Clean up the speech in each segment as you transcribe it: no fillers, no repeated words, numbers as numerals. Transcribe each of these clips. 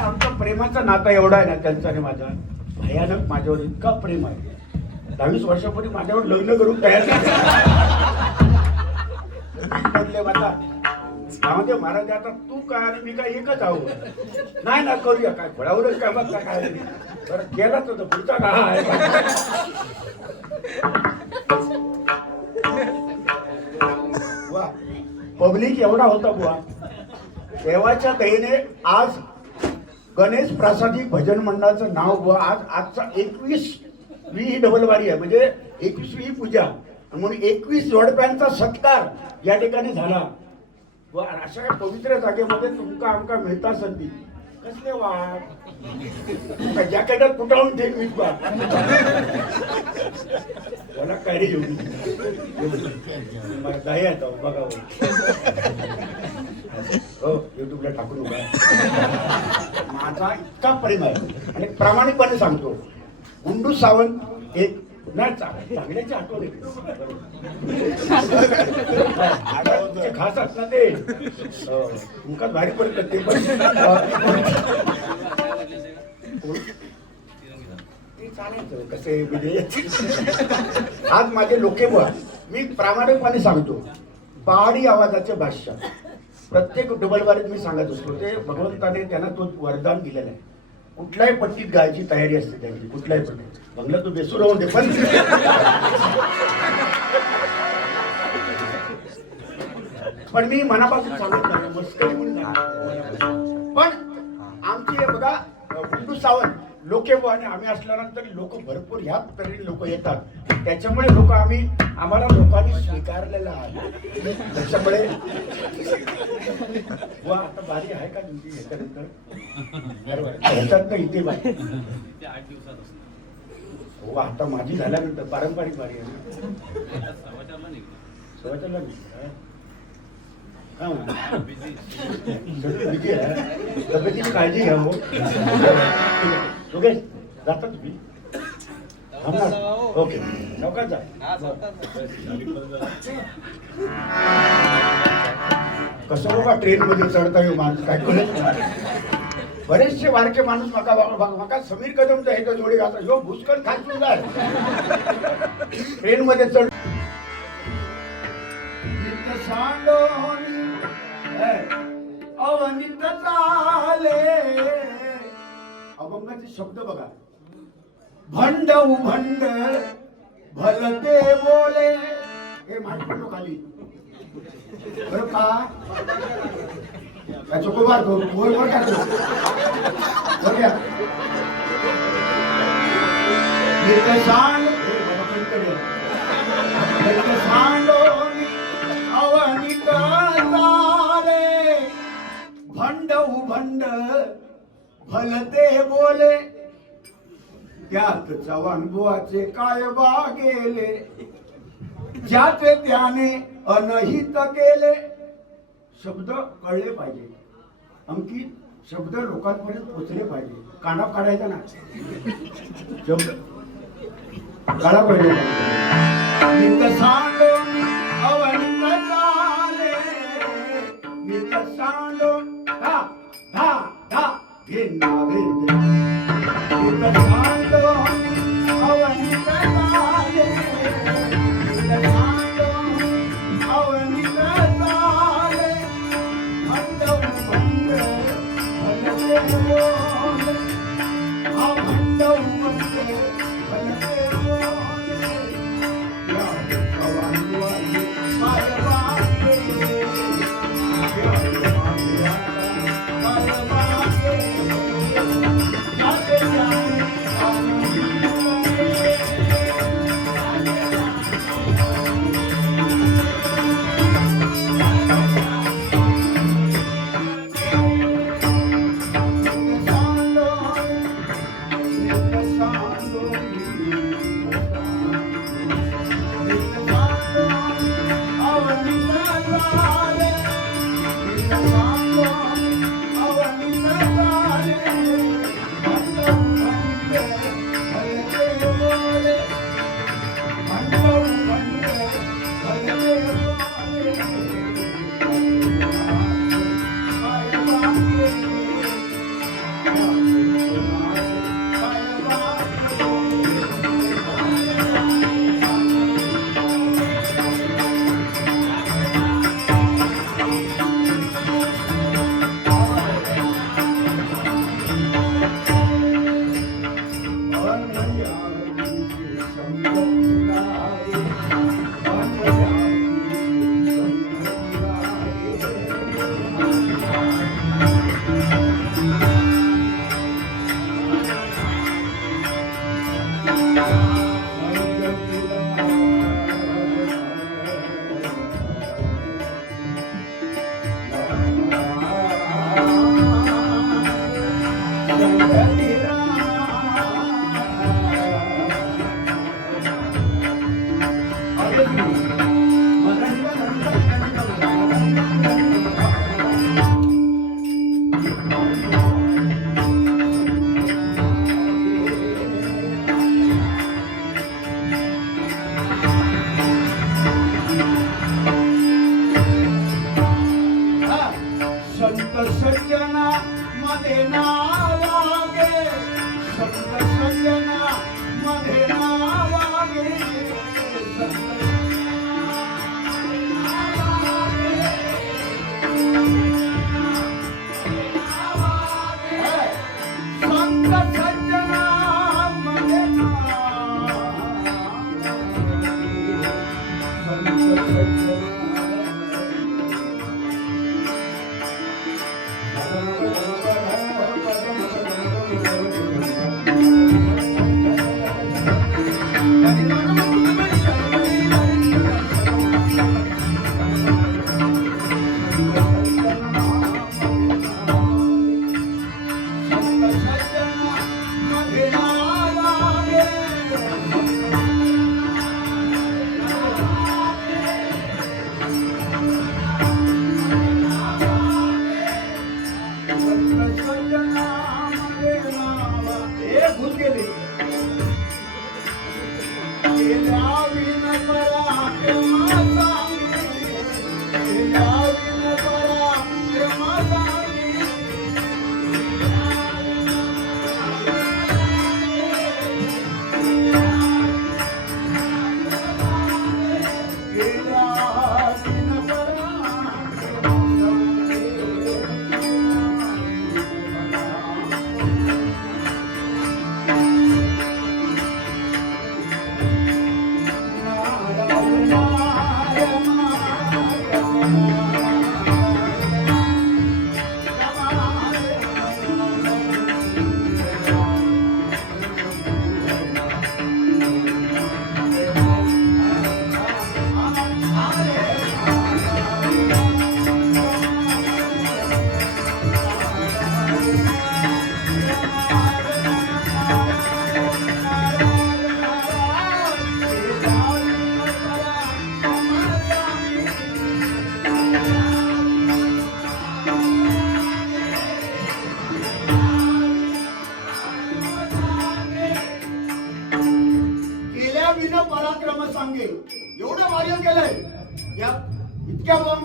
आमचं प्रेमाचं नातं एवढं आहे ना त्यांचं आणि माझा, भयानक माझ्यावर इतका प्रेम आहे. 22 वर्षापूर्वी माझ्यावर लग्न करून तयार झाले. मला त्यामध्ये महाराज आता तू काय आणि मी काय एकच आहो. नाही ना करूया काय फळावरच काय बघ काय बरं केलाच होतं पुढचा का आहे. वा पब्लिक एवढा होता बुवा. देवाच्या दयेने आज गणेश प्रासादिक भजन मंडळाचं नाव बुवा आजचा 21वी डबलवारी आहे, म्हणजे 21वी पूजा म्हणून 21 जोडप्यांचा सत्कार या ठिकाणी झाला. व अशा पवित्र जागेमध्ये तुमका आमका मिळता संधी कसले वाट जॅकेटात कुठावून ठेक मी मला काय रे येऊ मला दही येतो बघा हो युट्यूबला टाकून उभा. माझा इतका प्रेम आहे आणि प्रामाणिकपणे सांगतो. गुंडू सावंत एक नाही चांगल्याची आठवण आहे खास असतात ते तुमका भारी पडतात ते पण चालायचं कसे आज माझे लोकेबळ मी प्रामाणिकपणे सांगतो. पहाडी आवाजाचे बादशाह प्रत्येक डबलवारीत मी सांगत असतो. ते भगवंताने त्यांना तो वरदान दिलेलं आहे. कुठल्याही पट्टीत गायची तयारी असते त्यांची, कुठल्याही पट्टीत. बंगला तू बेसूर होऊन दे पण मी मनापासून सांगत नाही मस्करी म्हणून. पण आमची हे बघा गुंडू सावंत लोकेबो आणि आम्ही असल्यानंतर लोक भरपूर ह्या तरी लोक येतात. त्याच्यामुळे आम्हाला लोकांनी स्वीकारलेलं आहे. त्याच्यामुळे वा आता बारी आहे का तुमची ह्याच्यानंतर ह्याच्यात इथे बारी हो आता माझी झाल्यानंतर पारंपरिक बारी आहे. सवाचारला तब्येतीची काळजी घ्या हो. योगेश जाता तुम्ही ओके नौका जा. कसं बघा ट्रेन मध्ये चढता येऊ माणूस काय कळत. बरेचसे बारके माणूस मका समीर कदमचा ह्याचा जोडी घालता ह्यो भुसकन खासून जाय ट्रेन मध्ये चढ. अवनित चाले अभंगाचे शब्द बघा. भंड उभंड भलते बोले हे माहिती पडलो खाली बरं का चोकोबार बोल बर का सांड अवनित चाले भंड उभंड भलते बोले त्यात चव्हाण बुवाचे काय बा गेले ज्याचे त्याने अनहित केले. शब्द कळले पाहिजे, अंकित शब्द लोकांपर्यंत पोचले पाहिजे. काना काढायचा ना शब्द काढा पाहिजे. नित सांडो अवनित चाले नित सांडो धा धा धा भिन्ना भिन्न नित सांडो अवनित चाले नित सांडो अवनित चाले भंड भंड भलते बोले भंड भंड भलते बोले या भगवान वाले माय बागे या माय बागे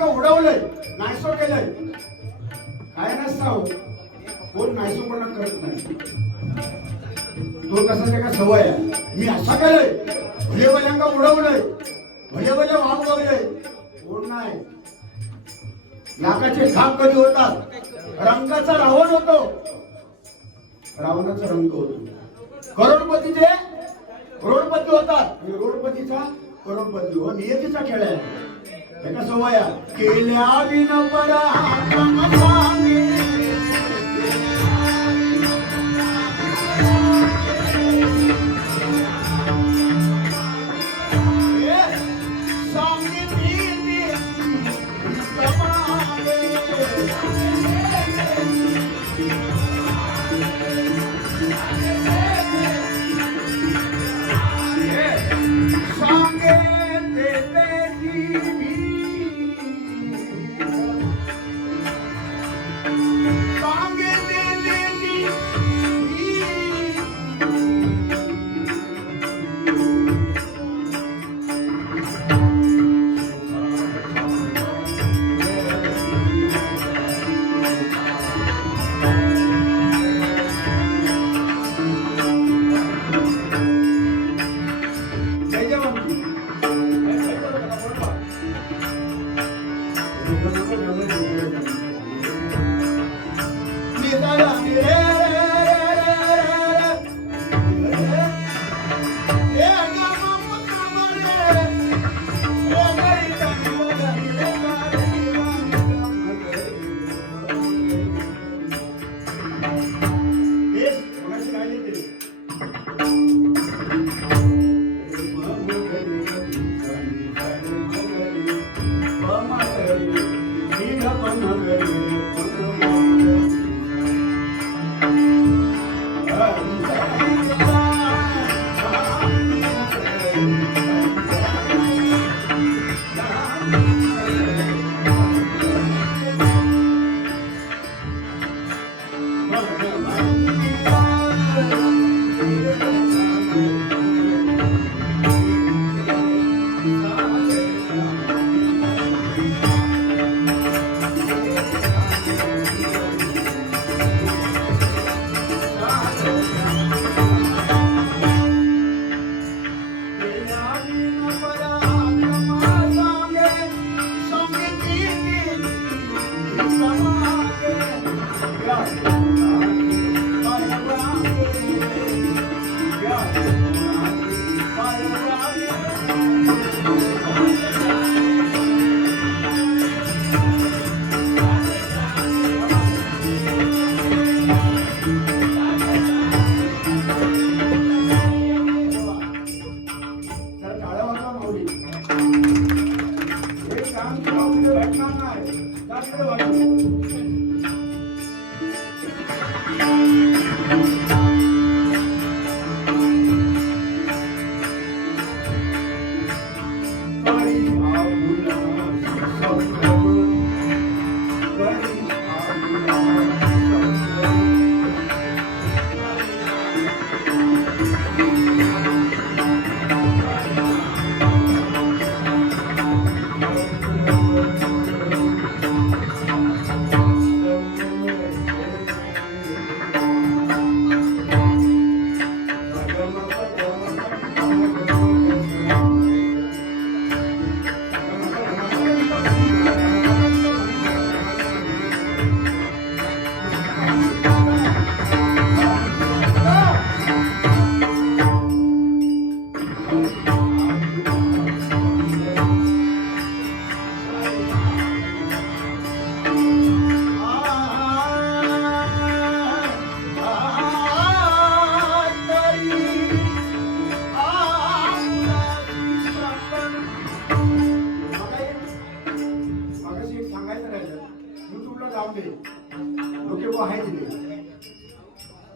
उडवलंय, नायसो केलंय. काय नसतं कोण नायसोपणा करत नाही. तो कसा त्याला सवय आहे. मी असं केलंय, भले भल्यांका उडवलंय, भले भले वाघ बघलंय. कोण नाही. नाकाचे घाप कधी होतात. रंगाचा रावण होतो, रावणाचा रंग होतो. करोडपतीचे करोडपती होतात, करोडपतीचा करोडपती हो. नियतीचा खेळ आहे. त्याचा सवय केल्या विन परा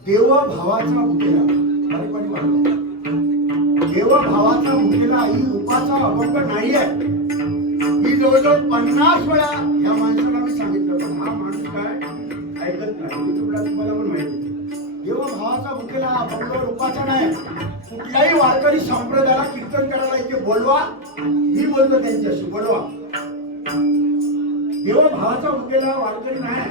देवा भावाचा भुकेला देवा भावाचा भुकेला ही रूपाचा अभंग नाही आहे. ही जवळजवळ 50 वेळा या माणसाला मी सांगितलं, पण हा माणूस काय ऐकत नाही. युट्यूबला तुम्हाला पण माहिती. देवा भावाचा भुकेला अभंग रूपाचा नाही. कुठल्याही वारकरी संप्रदायाला कीर्तन करायला इथे बोलवा, मी बोलतो त्यांच्याशी बोलवा. देव भावाचा भुकेला वारकरी नाही.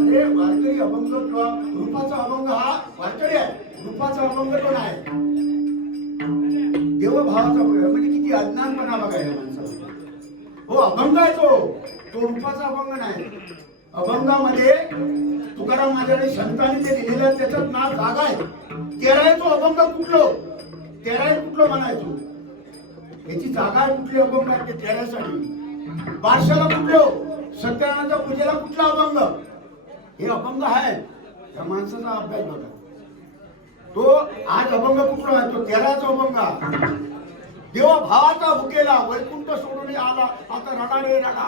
अरे वारकरी अभंग किंवा रूपाचा अभंग हा वारकरी आहे, रूपाचा अभंग तो नाही. देव भावाचा म्हणजे किती अज्ञानपणा बघायला माणसाला. हो अभंग आहे तो रूपाचा अभंग नाही. अभंगामध्ये तुकाराम महाराजांनी संतांनी ते लिहिलेलं आहे, त्याचं नाव जागा आहे. तेरायचो अभंग कुठलो, तेराय कुठलो म्हणायचो, याची जागा आहे कुठली अभंग आहे ते तेरासाठी. बारशाला कुठलो, सत्यनारायणाच्या पूजेला कुठला अभंग, हे अभंग आहे. त्या माणसाचा अभ्यास बघा. तो आज अभंग कुठला आहे, तो तेराचा अभंग. देवा भावाचा भुकेला वैकुंठ सोडून आला, आता रडा रे रडा.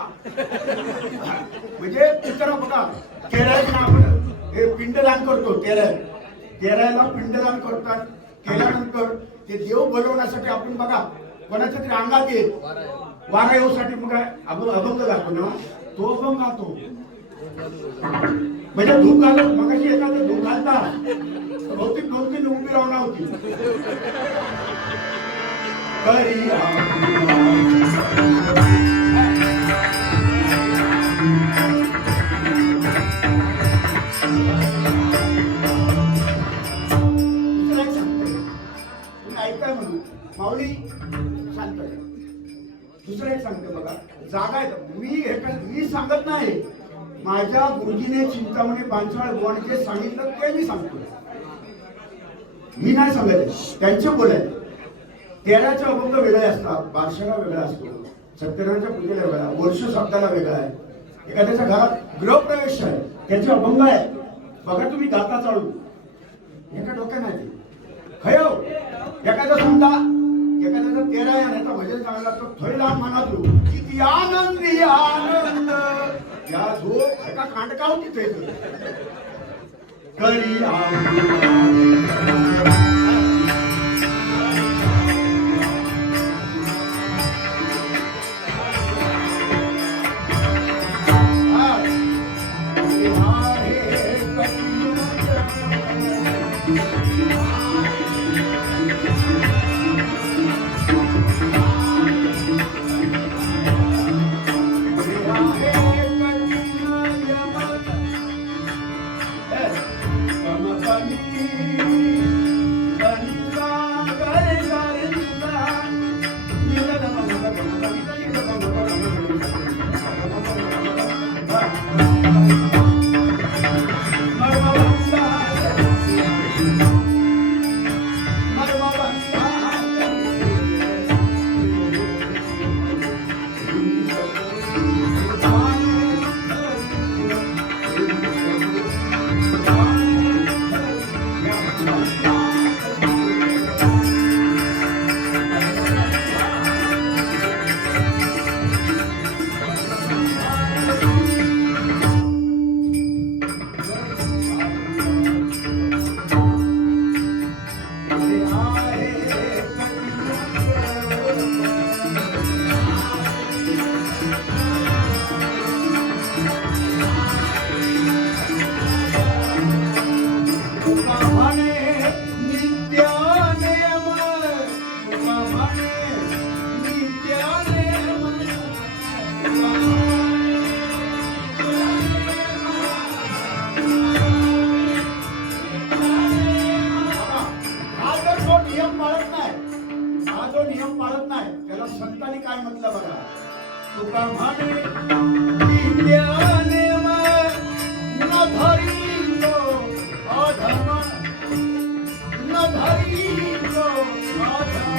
म्हणजे पिक्चर बघा, तेरायला आपण हे पिंडदान करतो. तेरायला पिंडदान करतात. केल्यानंतर ते देव बोलवण्यासाठी आपण बघा कोणाच्या तरी अंगात येत वारा येऊसाठी मग काय अभंग गातो ना, तो अभंग गातो. म्हणजे धूप घालत मगाशी एखादं धूप घालता बहुतेक 2-3 उभी राहणार होती. ऐकताय म्हणून माऊली शांत. दुसरं एक सांगते बघा, जागा आहे. मी सांगत नाही, माझ्या गुरुजीने चिंतामणी पांचाळ बुवाने सांगितलं ते मी सांगतो. मी नाही सांगत, त्यांचे बोलाय. तेराचे अभंग वेगळे असतात, बारशाला वेगळा असतो, सत्यनारायणच्या पूजेला वेगळा, वर्ष शब्दाला वेगळा आहे. एखाद्याच्या घरात गृहप्रवेश आहे, त्याचे अभंग आहे. बघा तुम्ही गाता चालू एका डोक्या नाही खय. एखादा समजा एखाद्याचा तेरा आहे आणि भजन चांगला लागतो, थैला मनात किती आनंदी आनंद या जो एका कांडका होती ते करी नियम पाळत नाही त्याला संतांनी काय म्हटलं बघा. तुका म्हणे विद्याने न धरिलो अधम न धरिलो अधम.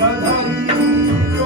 Madhari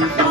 वा